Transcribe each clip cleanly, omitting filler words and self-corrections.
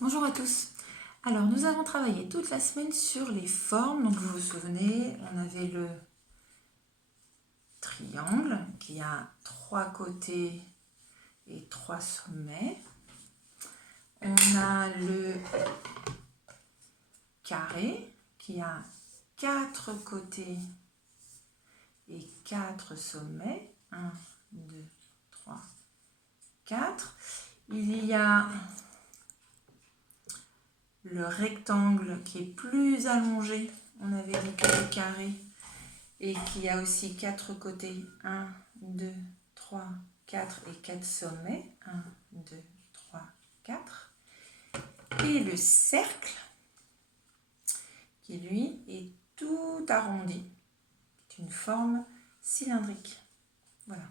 Bonjour à tous. Alors, nous avons travaillé toute la semaine sur les formes. Donc, vous vous souvenez, on avait le triangle qui a 3 côtés et 3 sommets. On a le carré qui a 4 côtés et 4 sommets. 1, 2, 3, 4. Il y a le rectangle qui est plus allongé, on avait dit que le carré, et qui a aussi 4 côtés, 1, 2, 3, 4 et 4 sommets, 1, 2, 3, 4. Et le cercle, qui lui est tout arrondi, c'est une forme cylindrique. Voilà.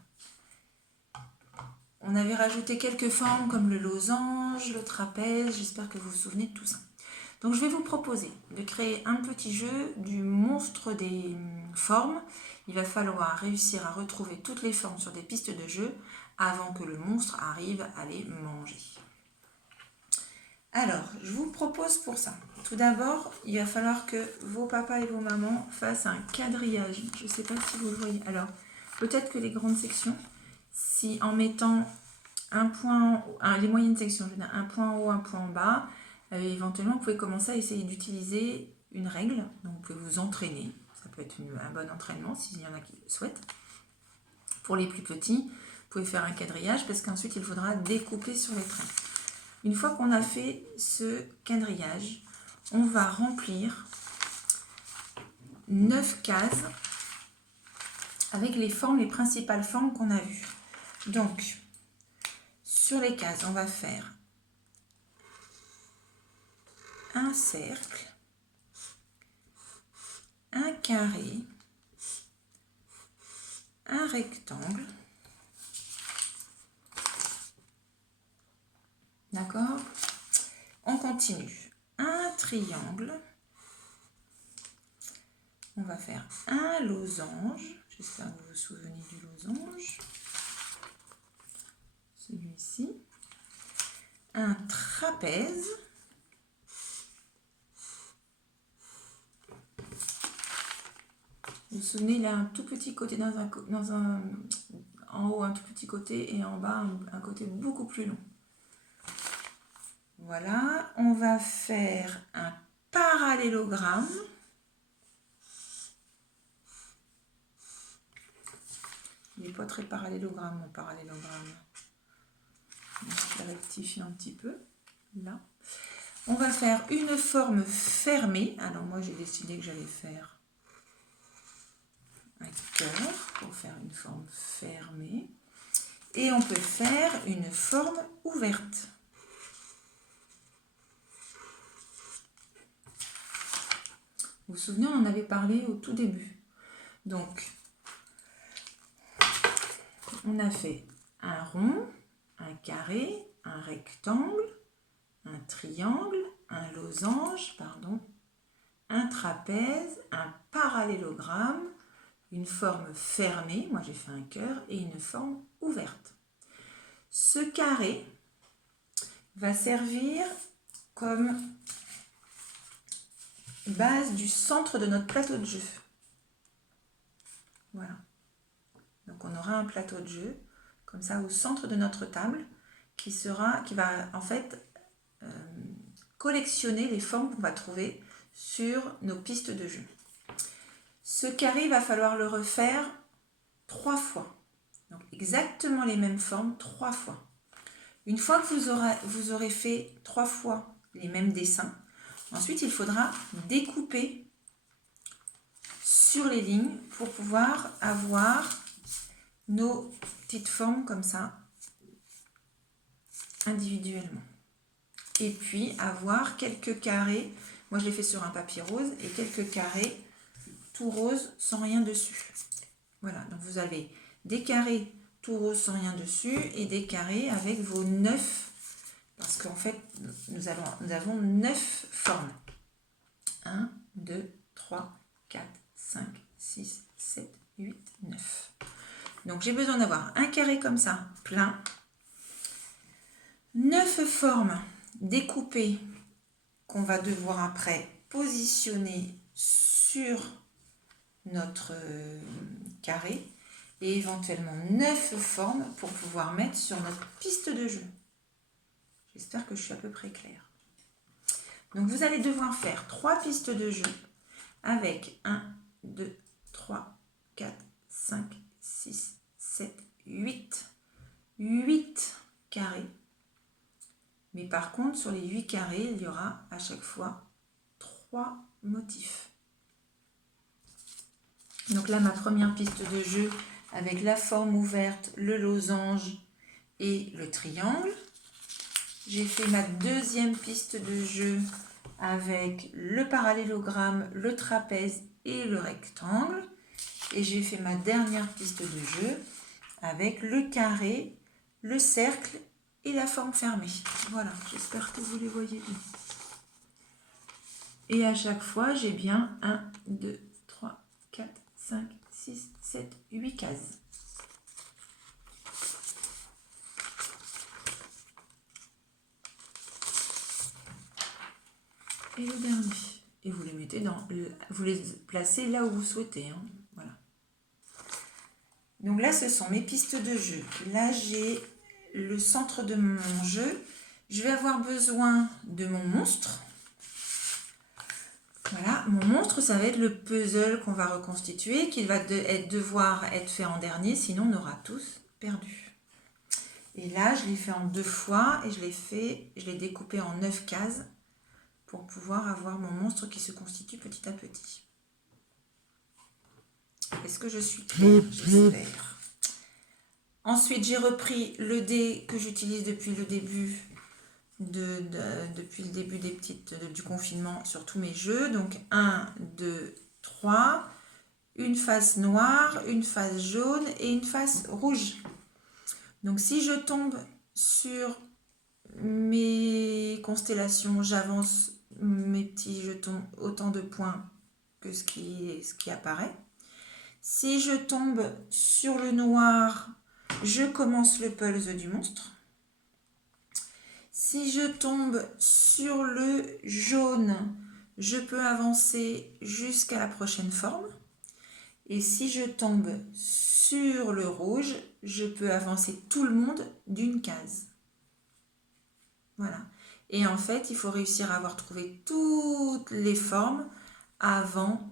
On avait rajouté quelques formes comme le losange, le trapèze, j'espère que vous vous souvenez de tout ça. Donc je vais vous proposer de créer un petit jeu du monstre des formes. Il va falloir réussir à retrouver toutes les formes sur des pistes de jeu avant que le monstre arrive à les manger. Alors, je vous propose pour ça. Tout d'abord, il va falloir que vos papas et vos mamans fassent un quadrillage. Je ne sais pas si vous le voyez. Alors, peut-être que les grandes sections, si en mettant un point, les moyennes sections, je veux dire un point en haut, un point en bas, éventuellement vous pouvez commencer à essayer d'utiliser une règle. Donc vous pouvez vous entraîner, ça peut être un bon entraînement s'il y en a qui le souhaitent. Pour les plus petits, vous pouvez faire un quadrillage parce qu'ensuite il faudra découper sur les traits. Une fois qu'on a fait ce quadrillage, on va remplir 9 cases avec les formes, les principales formes qu'on a vues. Donc, sur les cases, on va faire un cercle, un carré, un rectangle, d'accord? On continue. Un triangle, on va faire un losange, j'espère que vous vous souvenez du losange, celui-ci, un trapèze, vous vous souvenez, il a un tout petit côté en haut un tout petit côté et en bas un côté beaucoup plus long. Voilà, on va faire un parallélogramme. Il n'est pas très parallélogramme, mon parallélogramme. Je vais rectifier un petit peu. Là. On va faire une forme fermée. Alors moi, j'ai décidé que j'allais faire un cœur pour faire une forme fermée. Et on peut faire une forme ouverte. Vous vous souvenez, on en avait parlé au tout début. Donc, on a fait un rond, un carré, un rectangle, un triangle, un losange, un trapèze, un parallélogramme, une forme fermée, moi j'ai fait un cœur, et une forme ouverte. Ce carré va servir comme base du centre de notre plateau de jeu. Voilà. Donc on aura un plateau de jeu, comme ça, au centre de notre table, qui va en fait collectionner les formes qu'on va trouver sur nos pistes de jeu. Ce carré, il va falloir le refaire 3 fois. Donc exactement les mêmes formes 3 fois. Une fois que vous aurez fait 3 fois les mêmes dessins, ensuite il faudra découper sur les lignes pour pouvoir avoir nos petites formes comme ça, individuellement. Et puis avoir quelques carrés, moi je l'ai fait sur un papier rose, et quelques carrés tout rose sans rien dessus. Voilà, donc vous avez des carrés tout rose sans rien dessus et des carrés avec vos 9, parce qu'en fait nous avons 9 formes. 1, 2, 3, 4, 5, 6, 7, 8, 9. Donc j'ai besoin d'avoir un carré comme ça, plein, 9 formes découpés qu'on va devoir après positionner sur notre carré et éventuellement 9 formes pour pouvoir mettre sur notre piste de jeu. J'espère que je suis à peu près claire. Donc vous allez devoir faire 3 pistes de jeu avec 1, 2, 3, 4, 5, 6, 7, 8. 8 carrés. Mais par contre, sur les 8 carrés, il y aura à chaque fois 3 motifs. Donc là, ma première piste de jeu avec la forme ouverte, le losange et le triangle. J'ai fait ma deuxième piste de jeu avec le parallélogramme, le trapèze et le rectangle. Et j'ai fait ma dernière piste de jeu avec le carré, le cercle et la forme fermée. Voilà, j'espère que vous les voyez bien. Et à chaque fois, j'ai bien 1, 2, 3, 4, 5, 6, 7, 8 cases. Et le dernier. Et vous les mettez vous les placez là où vous souhaitez. Hein. Voilà. Donc là, ce sont mes pistes de jeu. Là, j'ai le centre de mon jeu. Je vais avoir besoin de mon monstre. Voilà, mon monstre, ça va être le puzzle qu'on va reconstituer, qui va devoir être fait en dernier, sinon on aura tous perdu. Et là, je l'ai fait en 2 fois et je l'ai découpé en 9 cases pour pouvoir avoir mon monstre qui se constitue petit à petit. Est-ce que je suis claire? J'espère. Ensuite, j'ai repris le dé que j'utilise depuis le début du confinement sur tous mes jeux. Donc 1, 2, 3, une face noire, une face jaune et une face rouge. Donc si je tombe sur mes constellations, j'avance mes petits jetons autant de points que ce qui apparaît. Si je tombe sur le noir, je commence le pulse du monstre. Si je tombe sur le jaune, je peux avancer jusqu'à la prochaine forme. Et si je tombe sur le rouge, je peux avancer tout le monde d'une case. Voilà. Et en fait, il faut réussir à avoir trouvé toutes les formes avant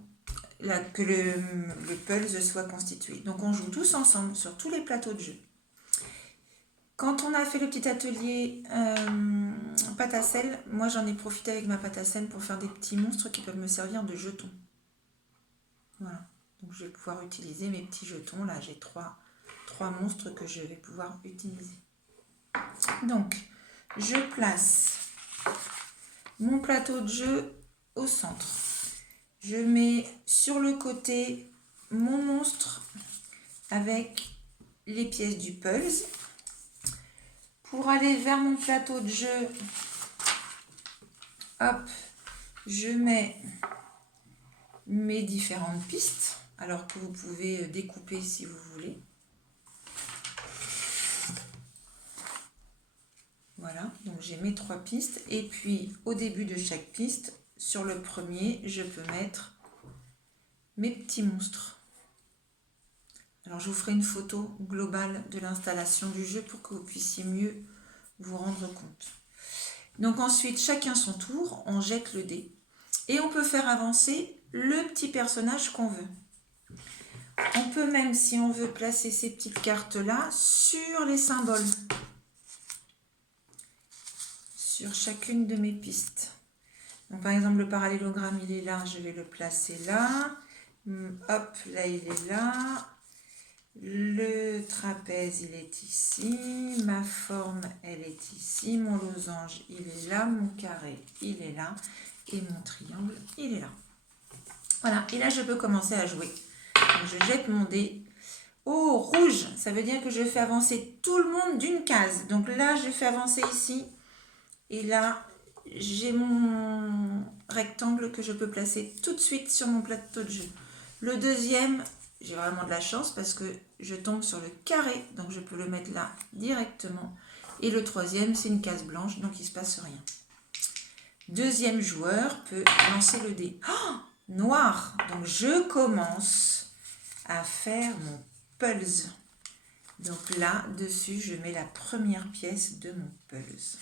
que le puzzle soit constitué. Donc on joue tous ensemble sur tous les plateaux de jeu. Quand on a fait le petit atelier pâte à sel, moi j'en ai profité avec ma pâte à sel pour faire des petits monstres qui peuvent me servir de jetons. Voilà. Donc je vais pouvoir utiliser mes petits jetons. Là j'ai trois monstres que je vais pouvoir utiliser. Donc je place mon plateau de jeu au centre. Je mets sur le côté mon monstre avec les pièces du pulse. Pour aller vers mon plateau de jeu, hop, je mets mes différentes pistes, alors que vous pouvez découper si vous voulez. Voilà, donc j'ai mes 3 pistes. Et puis, au début de chaque piste, sur le premier, je peux mettre mes petits monstres. Alors, je vous ferai une photo globale de l'installation du jeu pour que vous puissiez mieux vous rendre compte. Donc ensuite, chacun son tour, on jette le dé. Et on peut faire avancer le petit personnage qu'on veut. On peut même, si on veut, placer ces petites cartes-là sur les symboles. Sur chacune de mes pistes. Donc par exemple, le parallélogramme, il est là, je vais le placer là. Hop, là, il est là. Le trapèze, il est ici. Ma forme, elle est ici. Mon losange, il est là. Mon carré, il est là. Et mon triangle, il est là. Voilà, et là, je peux commencer à jouer. Donc, je jette mon dé. Oh, rouge, ça veut dire que je fais avancer tout le monde d'une case. Donc là, je fais avancer ici. Et là, j'ai mon rectangle que je peux placer tout de suite sur mon plateau de jeu. Le deuxième, j'ai vraiment de la chance parce que je tombe sur le carré, donc je peux le mettre là directement. Et le troisième, c'est une case blanche, donc il ne se passe rien. Deuxième joueur peut lancer le dé. Oh, noir. Donc, je commence à faire mon pulse. Donc là, dessus, je mets la première pièce de mon pulse.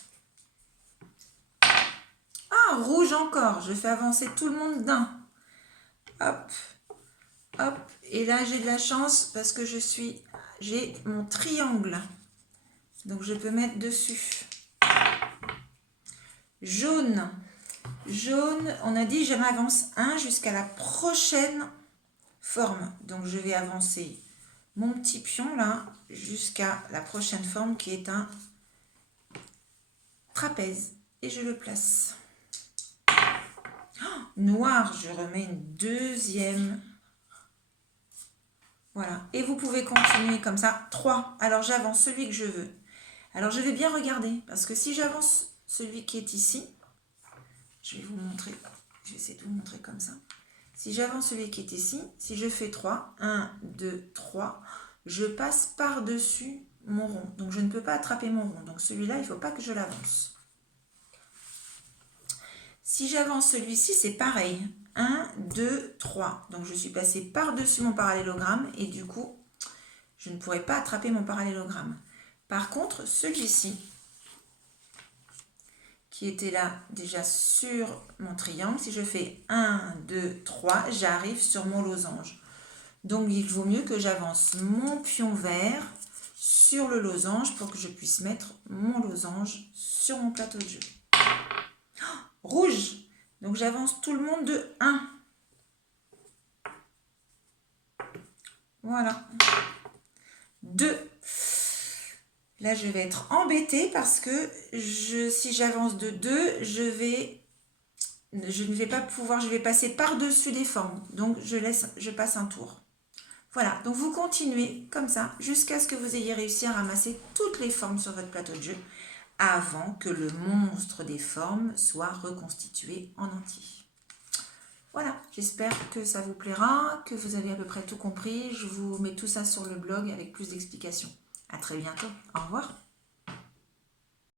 Ah, rouge encore. Je fais avancer tout le monde d'un. Hop, hop. Et là, j'ai de la chance parce que j'ai mon triangle. Donc, je peux mettre dessus. Jaune. Jaune, on a dit je m'avance 1 jusqu'à la prochaine forme. Donc, je vais avancer mon petit pion là jusqu'à la prochaine forme qui est un trapèze. Et je le place. Oh, noir, je remets une deuxième. Voilà. Et vous pouvez continuer comme ça. 3. Alors, j'avance celui que je veux. Alors, je vais bien regarder. Parce que si j'avance celui qui est ici, je vais vous montrer. Je vais essayer de vous montrer comme ça. Si j'avance celui qui est ici, si je fais 3, 1, 2, 3, je passe par-dessus mon rond. Donc, je ne peux pas attraper mon rond. Donc, celui-là, il ne faut pas que je l'avance. Si j'avance celui-ci, c'est pareil. 1, 2, 3. Donc, je suis passée par-dessus mon parallélogramme et du coup, je ne pourrai pas attraper mon parallélogramme. Par contre, celui-ci, qui était là déjà sur mon triangle, si je fais 1, 2, 3, j'arrive sur mon losange. Donc, il vaut mieux que j'avance mon pion vert sur le losange pour que je puisse mettre mon losange sur mon plateau de jeu. Oh, rouge! Donc, j'avance tout le monde de 1. Voilà. 2. Là, je vais être embêtée parce que si j'avance de 2, je ne vais pas pouvoir, je vais passer par-dessus des formes. Donc, je passe un tour. Voilà, donc vous continuez comme ça jusqu'à ce que vous ayez réussi à ramasser toutes les formes sur votre plateau de jeu avant que le monstre des formes soit reconstitué en entier. Voilà, j'espère que ça vous plaira, que vous avez à peu près tout compris. Je vous mets tout ça sur le blog avec plus d'explications. À très bientôt. Au revoir.